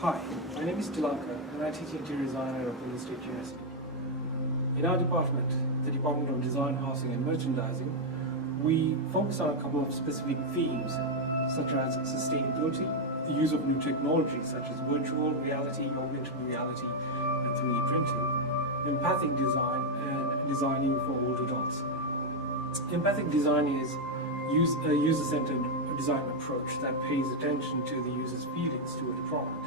Hi, my name is Tilaka and I teach interior design at Oklahoma State University. In our department, the Department of Design, Housing and Merchandising, we focus on a couple of specific themes such as sustainability, the use of new technologies such as virtual reality, augmented reality and 3D printing, empathic design and designing for older adults. Empathic design is a user-centered design approach that pays attention to the user's feelings toward the product.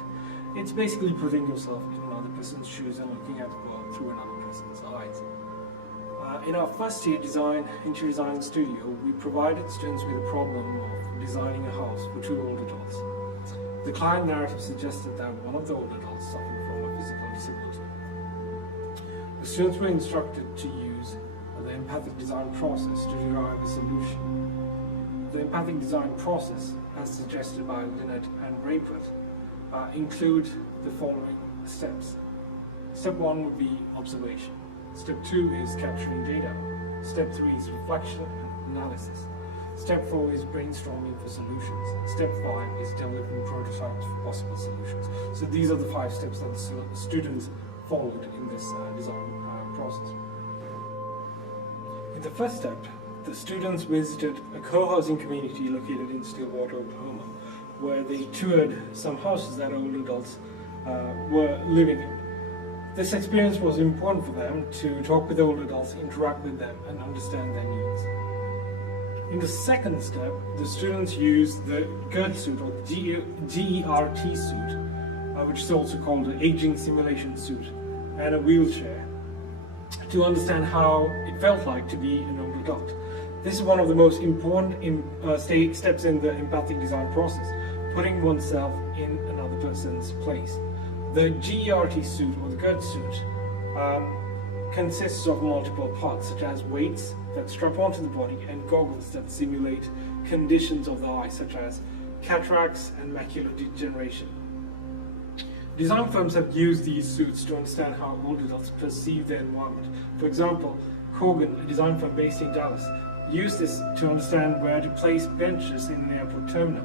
It's basically putting yourself in another person's shoes and looking at the world through another person's eyes. In our first year interior design studio, we provided students with a problem of designing a house for two old adults. The client narrative suggested that one of the old adults suffered from a physical disability. The students were instructed to use the empathic design process to derive a solution. The empathic design process, as suggested by Leonard and Raypert, include the following steps. Step 1 would be observation. Step 2 is capturing data. Step 3 is reflection and analysis. Step 4 is brainstorming for solutions. Step 5 is developing prototypes for possible solutions. So these are the 5 steps that the students followed in this design process. In the first step, the students visited a co-housing community located in Stillwater, Oklahoma, where they toured some houses that old adults were living in. This experience was important for them to talk with old adults, interact with them, and understand their needs. In the second step, the students used the GERT suit, or GERT suit, which is also called an aging simulation suit, and a wheelchair, to understand how it felt like to be an old adult. This is one of the most important steps in the empathic design process, putting oneself in another person's place. The GERT suit, or the GERT suit, consists of multiple parts, such as weights that strap onto the body and goggles that simulate conditions of the eye, such as cataracts and macular degeneration. Design firms have used these suits to understand how old adults perceive their environment. For example, Kogan, a design firm based in Dallas, used this to understand where to place benches in an airport terminal.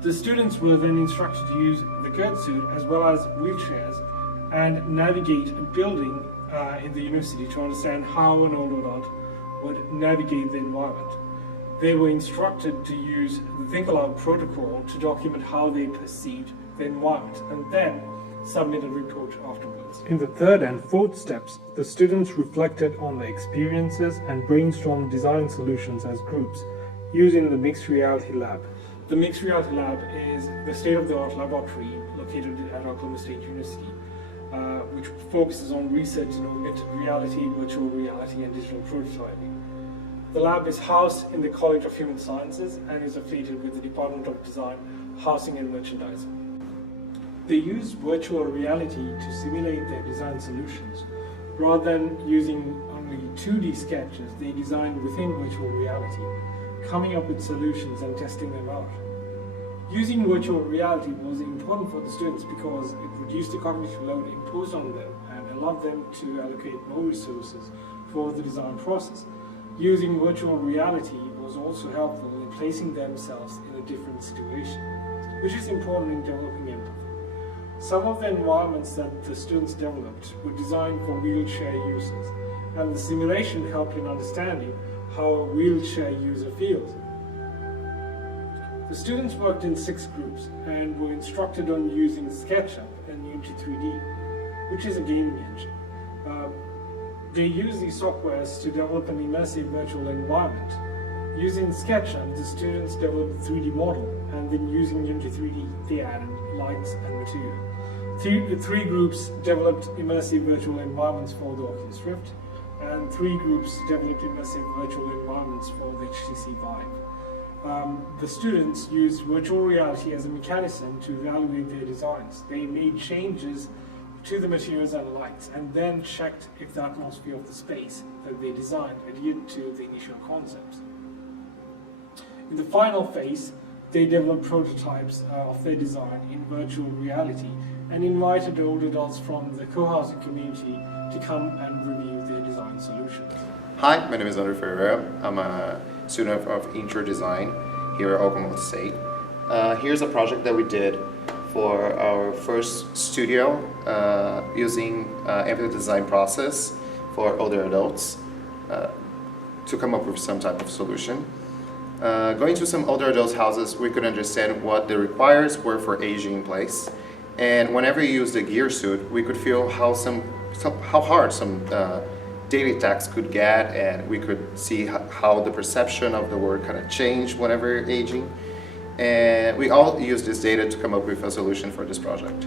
The students were then instructed to use the GERT suit as well as wheelchairs and navigate a building in the university to understand how an old adult would navigate the environment. They were instructed to use the Think Aloud protocol to document how they perceived the environment and then submit a report afterwards. In the third and fourth steps, the students reflected on their experiences and brainstormed design solutions as groups using the Mixed Reality Lab. The Mixed Reality Lab is the state-of-the-art laboratory located at Oklahoma State University, which focuses on research in augmented reality, virtual reality, and digital prototyping. The lab is housed in the College of Human Sciences and is affiliated with the Department of Design, Housing and Merchandising. They use virtual reality to simulate their design solutions. Rather than using only 2D sketches, they designed within virtual reality, coming up with solutions and testing them out. Using virtual reality was important for the students because it reduced the cognitive load imposed on them and allowed them to allocate more resources for the design process. Using virtual reality was also helpful in placing themselves in a different situation, which is important in developing empathy. Some of the environments that the students developed were designed for wheelchair users, and the simulation helped in understanding how a wheelchair user feels. The students worked in 6 groups and were instructed on using SketchUp and Unity 3D, which is a gaming engine. They use these softwares to develop an immersive virtual environment. Using SketchUp, the students developed a 3D model, and then using Unity 3D, they added lights and material. Three groups developed immersive virtual environments for the Oculus Rift, and 3 groups developed immersive virtual environments for the HTC Vive. The students used virtual reality as a mechanism to evaluate their designs. They made changes to the materials and lights and then checked if the atmosphere of the space that they designed adhered to the initial concepts. In the final phase, they developed prototypes of their design in virtual reality and invited old adults from the co-housing community to come and review their design solutions. Hi, my name is Andrew Ferreira. I'm a student of interior design here at Oklahoma State. Here's a project that we did for our first studio using empathic design process for older adults to come up with some type of solution. Going to some older adults' houses, we could understand what the requires were for aging in place. And whenever you use the gear suit, we could feel how hard some daily tasks could get, and we could see how the perception of the work kind of changed whenever you're aging. And we all use this data to come up with a solution for this project.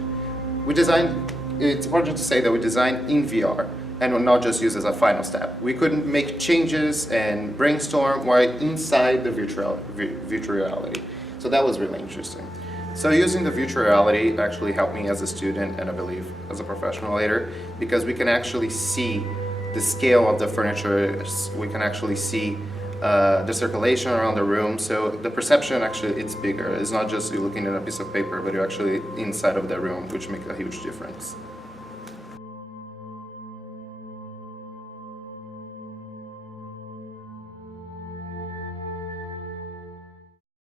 It's important to say that we designed in VR and will not just use as a final step. We couldn't make changes and brainstorm while inside the virtual reality. So that was really interesting. So using the virtual reality actually helped me as a student, and I believe as a professional later, because we can actually see the scale of the furniture, we can actually see the circulation around the room, so the perception actually, it's bigger. It's not just you looking at a piece of paper, but you're actually inside of the room, which makes a huge difference.